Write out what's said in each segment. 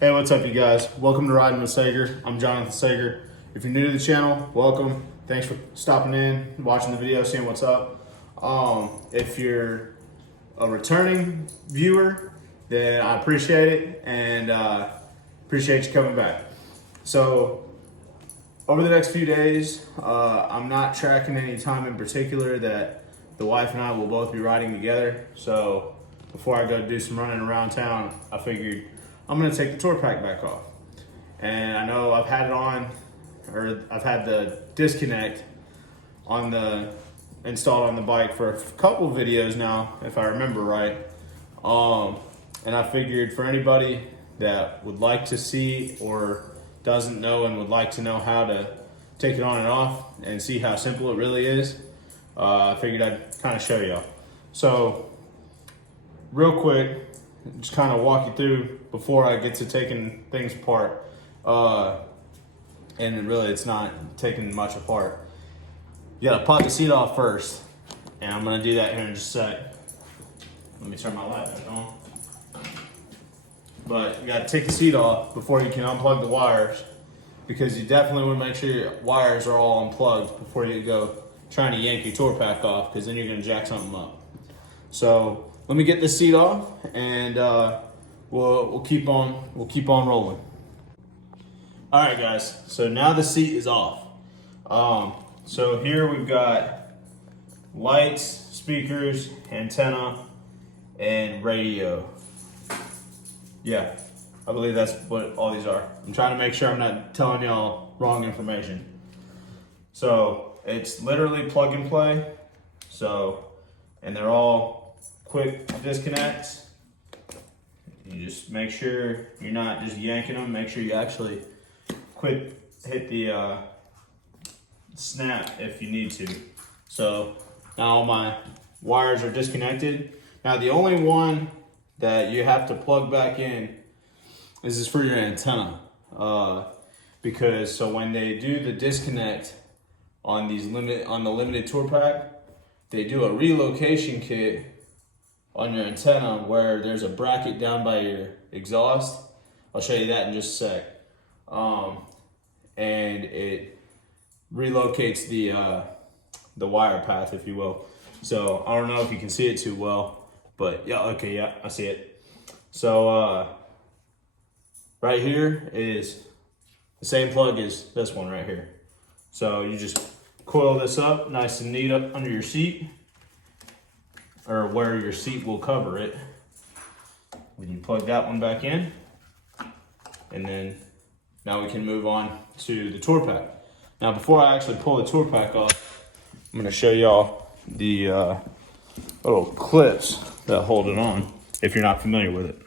Hey, what's up, you guys? Welcome to Riding with Sager. I'm Jonathan Sager. If you're new to the channel, welcome. Thanks for stopping in, watching the video, seeing what's up. If you're a returning viewer, then I appreciate it and appreciate you coming back. So, over the next few days, I'm not tracking any time in particular that the wife and I will both be riding together. So, before I go do some running around town, I figured I'm gonna take the tour pack back off. And I know I've had it on, or I've had the disconnect installed on the bike for a couple videos now, if I remember right. And I figured for anybody that would like to see or doesn't know and would like to know how to take it on and off and see how simple it really is, I figured I'd kind of show y'all. So, real quick, just kind of walk you through before I get to taking things apart. And really, it's not taking much apart. You gotta pop the seat off first, and I'm gonna do that here in just a sec. Let me turn my light back on. But you gotta take the seat off before you can unplug the wires, because you definitely wanna make sure your wires are all unplugged before you go trying to yank your tour pack off, because then you're gonna jack something up. So let me get this seat off, and we'll keep on rolling. All right, guys. So now the seat is off. So here we've got lights, speakers, antenna, and radio. Yeah, I believe that's what all these are. I'm trying to make sure I'm not telling y'all wrong information. So it's literally plug and play. So, and they're all quick disconnects. You just make sure you're not just yanking them. Make sure you actually hit the snap if you need to. So now all my wires are disconnected. Now the only one that you have to plug back in is for your antenna. Because so when they do the disconnect on the limited tour pack, they do a relocation kit on your antenna where there's a bracket down by your exhaust. I'll show you that in just a sec. And it relocates the wire path, if you will. So I don't know if you can see it too well, but yeah, okay, yeah, I see it. So right here is the same plug as this one right here. So you just coil this up nice and neat up under your seat, or where your seat will cover it. Then you plug that one back in, and then now we can move on to the tour pack. Now before I actually pull the tour pack off, I'm gonna show y'all the little clips that hold it on, if you're not familiar with it.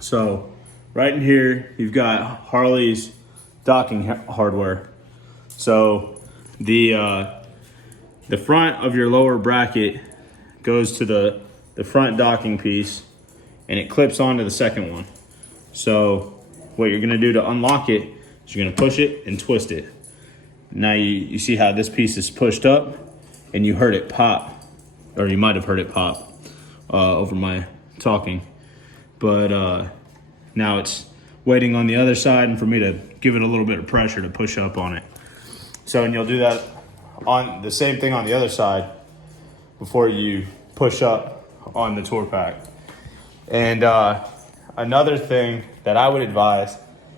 So right in here, you've got Harley's docking hardware. So the front of your lower bracket goes to the front docking piece, and it clips onto the second one. So what you're gonna do to unlock it is you're gonna push it and twist it. Now you see how this piece is pushed up, and you heard it pop, or you might have heard it pop over my talking. But now it's waiting on the other side, and for me to give it a little bit of pressure to push up on it. So, and you'll do that on the same thing on the other side before you push up on the tour pack. And another thing that I would advise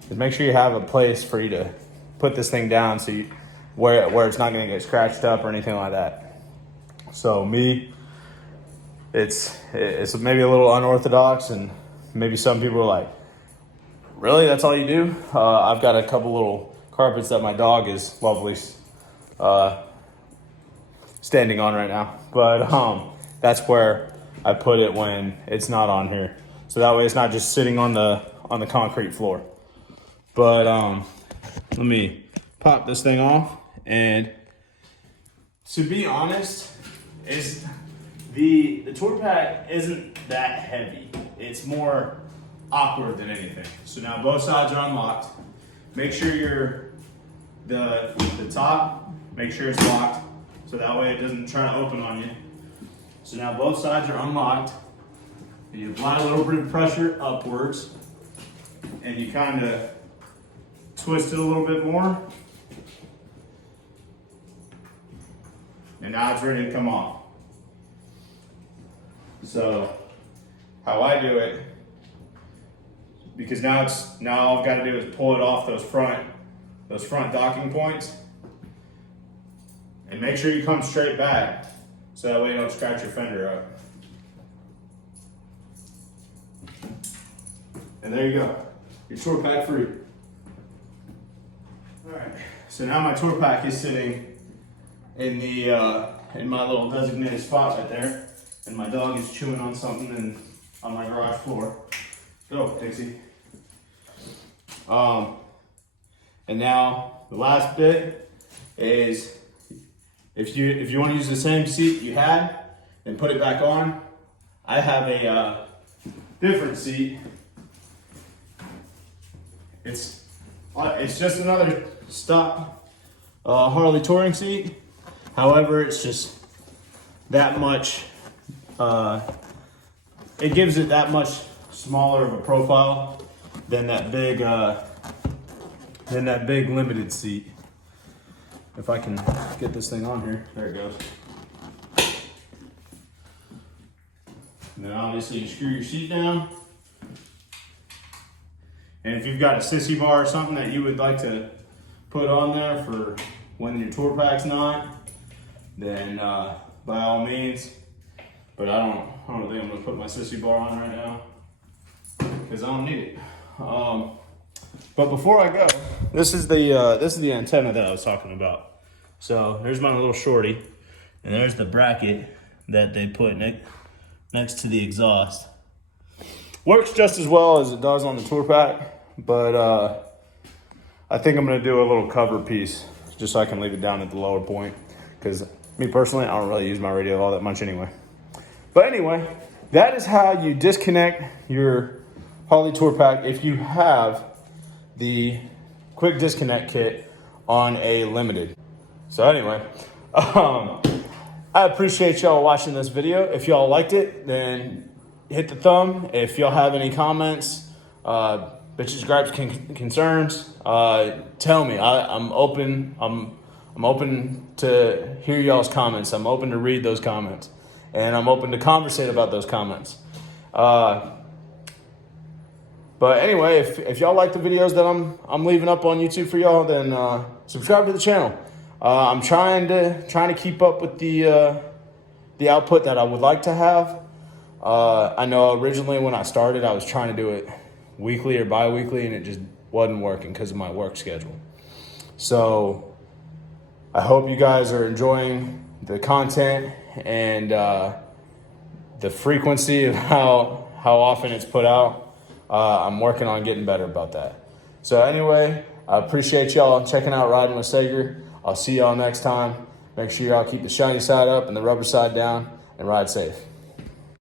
is make sure you have a place for you to put this thing down, so where it's not going to get scratched up or anything like that. So me, it's maybe a little unorthodox, and maybe some people are like, really, that's all you do? I've got a couple little carpets that my dog is lovely standing on right now, but that's where I put it when it's not on here, so that way it's not just sitting on the concrete floor. But let me pop this thing off, and to be honest, the tour pack isn't that heavy. It's more awkward than anything. So now both sides are unlocked. Make sure the top, make sure it's locked, so that way it doesn't try to open on you. So now both sides are unlocked. And you apply a little bit of pressure upwards. and you kind of twist it a little bit more. And now it's ready to come off. So how I do it, because now all I've got to do is pull it off those front docking points, and make sure you come straight back so that way you don't scratch your fender up. And there you go, your tour pack free. All right, so now my tour pack is sitting in my little designated spot right there, and my dog is chewing on something on my garage floor. Go, Dixie. And now the last bit is, if you want to use the same seat you had and put it back on, I have a different seat. It's just another stock Harley touring seat. However, it's just that much. It gives it that much smaller of a profile than that big limited seat. If I can get this thing on here, there it goes. And then obviously you screw your seat down. And if you've got a sissy bar or something that you would like to put on there for when your tour pack's not, then by all means. But I don't think I'm gonna put my sissy bar on right now because I don't need it. But before I go, this is the antenna that I was talking about. So there's my little shorty, and there's the bracket that they put next to the exhaust. Works just as well as it does on the tour pack, but I think I'm gonna do a little cover piece just so I can leave it down at the lower point, because me personally, I don't really use my radio all that much anyway. But anyway, that is how you disconnect your Harley tour pack if you have the quick disconnect kit on a limited. So anyway, I appreciate y'all watching this video. If y'all liked it, then hit the thumb. If y'all have any comments, bitches, gripes, concerns, tell me. I'm open. I'm open to hear y'all's comments. I'm open to read those comments, and I'm open to conversate about those comments. But anyway, if y'all like the videos that I'm leaving up on YouTube for y'all, then subscribe to the channel. I'm trying to keep up with the output that I would like to have. I know originally when I started, I was trying to do it weekly or bi-weekly, and it just wasn't working because of my work schedule. So I hope you guys are enjoying the content and the frequency of how often it's put out. I'm working on getting better about that. So anyway, I appreciate y'all checking out Riding with Sager. I'll see y'all next time. Make sure y'all keep the shiny side up and the rubber side down, and ride safe.